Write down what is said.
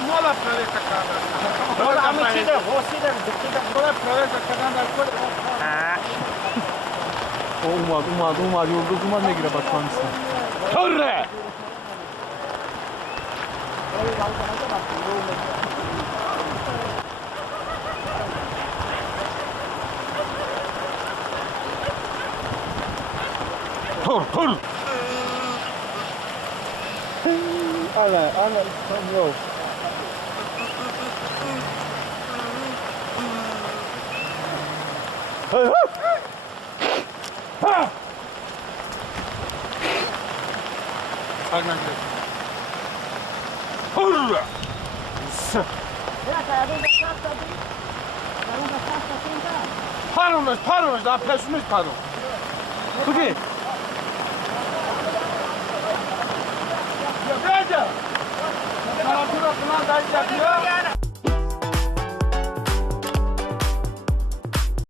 Mola preleza cada. Mola amitida, você deve ter. Mola preleza cada alcool. Umad yolda umad ne gire bakmanısı. Torre. Tur. Ana tam yok. Hey hey. Agna gire. Tur. Parumuz, daha pesimiz parum. Tugi. Nerede? Sana tura falan da yapıyor.